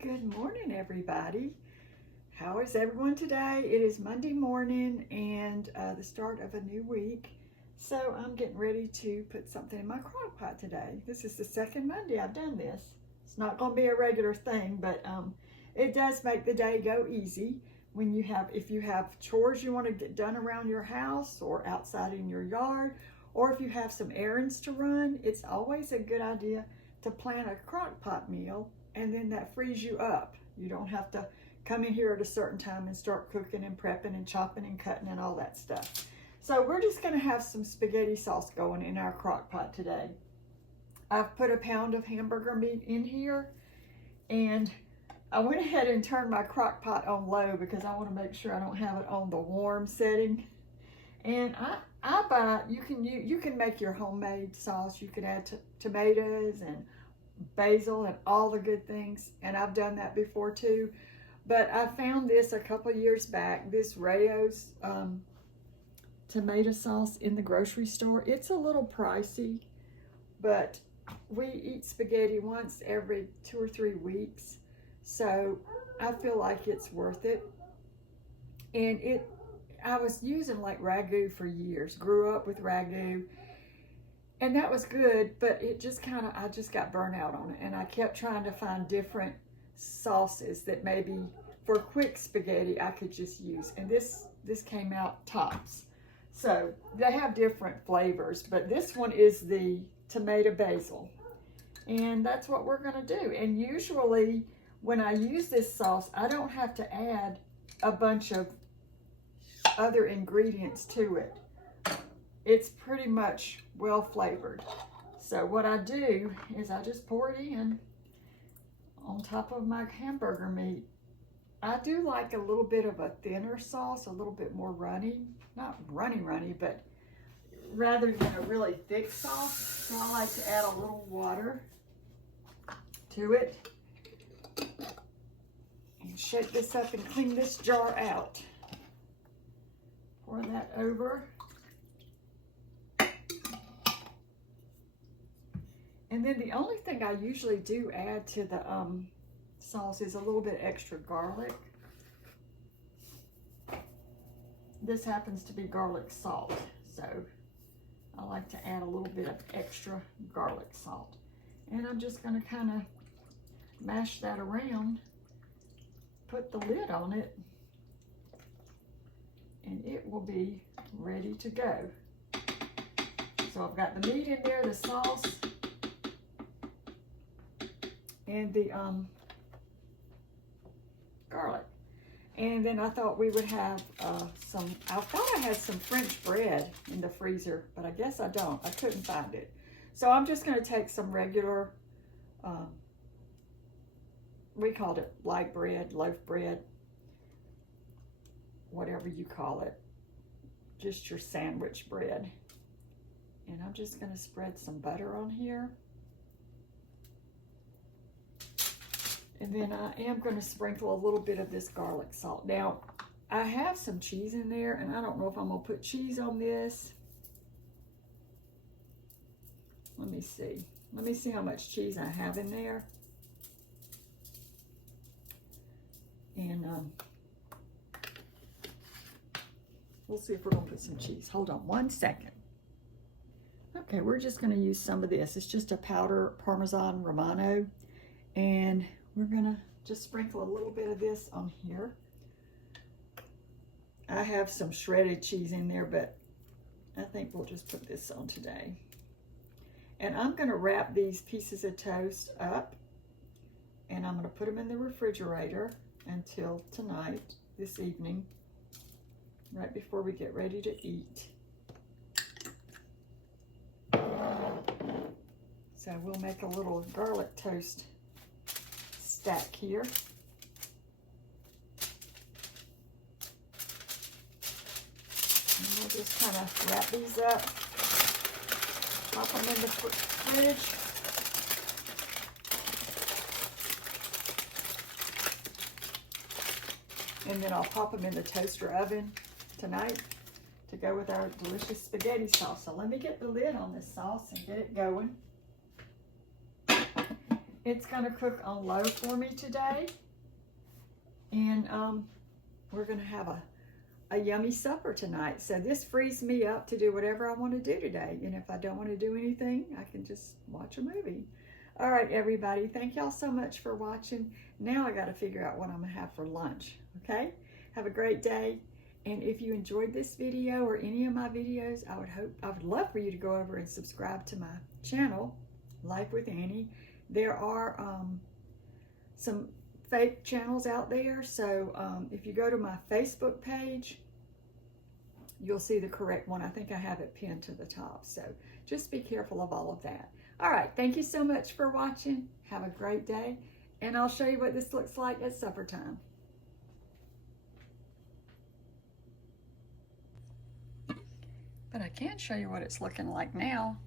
Good morning, everybody. How is everyone today? It is Monday morning and the start of a new week. So I'm getting ready to put something in my crock pot today. This is the second Monday I've done this. It's not going to be a regular thing, but it does make the day go easy when if you have chores you want to get done around your house or outside in your yard, or if you have some errands to run. It's always a good idea to plan a crock pot meal, and then that frees you up. You don't have to come in here at a certain time and start cooking and prepping and chopping and cutting and all that stuff. So we're just going to have some spaghetti sauce going in our crock pot today. I've put a pound of hamburger meat in here, and I went ahead and turned my crock pot on low because I want to make sure I don't have it on the warm setting. And I buy, you can make your homemade sauce. You can add tomatoes and basil and all the good things, and I've done that before too. But I found this a couple years back, this Rayo's tomato sauce in the grocery store. It's a little pricey, but we eat spaghetti once every 2 or 3 weeks, so I feel like it's worth it. And I was using like ragu for years, grew up with ragu, and that was good, but it just I just got burnt out on it, and I kept trying to find different sauces that maybe for quick spaghetti I could just use, and this came out tops. So they have different flavors, but this one is the tomato basil, and that's what we're gonna do. And usually when I use this sauce, I don't have to add a bunch of other ingredients to it. It's pretty much well flavored. So what I do is I just pour it in on top of my hamburger meat. I do like a little bit of a thinner sauce, a little bit more runny. Not runny, but rather than a really thick sauce. So I like to add a little water to it. And shake this up and clean this jar out. Pour that over. And then the only thing I usually do add to the sauce is a little bit extra garlic. This happens to be garlic salt, so I like to add a little bit of extra garlic salt. And I'm just going to kind of mash that around, put the lid on it, and it will be ready to go. So I've got the meat in there, the sauce, and the garlic. And then I thought we would have I thought I had some French bread in the freezer, but I guess I don't. I couldn't find it. So I'm just going to take some regular, we called it light bread, loaf bread, whatever you call it, just your sandwich bread. And I'm just going to spread some butter on here. And then I am going to sprinkle a little bit of this garlic salt. Now, I have some cheese in there, and I don't know if I'm going to put cheese on this. Let me see. Let me see how much cheese I have in there. And we'll see if we're going to put some cheese. Hold on 1 second. Okay, we're just going to use some of this. It's just a powder Parmesan Romano. And we're gonna just sprinkle a little bit of this on here. I have some shredded cheese in there, but I think we'll just put this on today. And I'm gonna wrap these pieces of toast up, and I'm gonna put them in the refrigerator until tonight, this evening, right before we get ready to eat. So we'll make a little garlic toast stack here. And we'll just kind of wrap these up, pop them in the fridge. And then I'll pop them in the toaster oven tonight to go with our delicious spaghetti sauce. So let me get the lid on this sauce and get it going. It's going to cook on low for me today. And we're going to have a yummy supper tonight. So this frees me up to do whatever I want to do today. And if I don't want to do anything, I can just watch a movie. All right, everybody. Thank y'all so much for watching. Now I got to figure out what I'm going to have for lunch. Okay? Have a great day. And if you enjoyed this video or any of my videos, I would love for you to go over and subscribe to my channel, Life with Annie. There are some fake channels out there, so if you go to my Facebook page, you'll see the correct one. I think I have it pinned to the top, so just be careful of all of that. All right, thank you so much for watching. Have a great day, and I'll show you what this looks like at supper time. But I can't show you what it's looking like now.